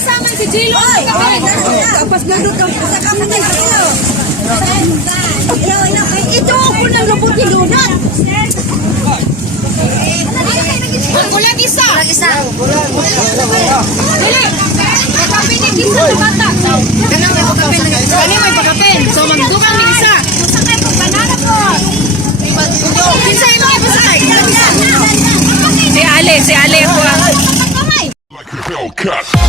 Isama si Jilo. Tapos nandun ka sa kamunay sa ilo. Ito ako ng lupot ni Lunat. Kulang isa. Kulang isa. Dili. Kapinig isa sa bata. Kani may pagkapin. So magdugang ni isa. Sakay ko banana ko. Kinsa imo ay pasakay? Si Ale ako lang. Like a Hellcat.